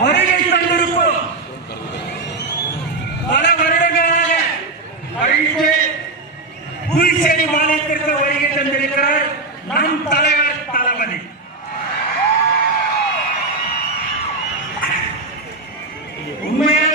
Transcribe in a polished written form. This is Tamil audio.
வருகை தந்திருப்போம். பல வருடங்களாக கழித்து புதுச்சேரி மாநிலத்திற்கு வருகை தந்திருக்கிறார் நம் தலைவர் தளபதி. உண்மையான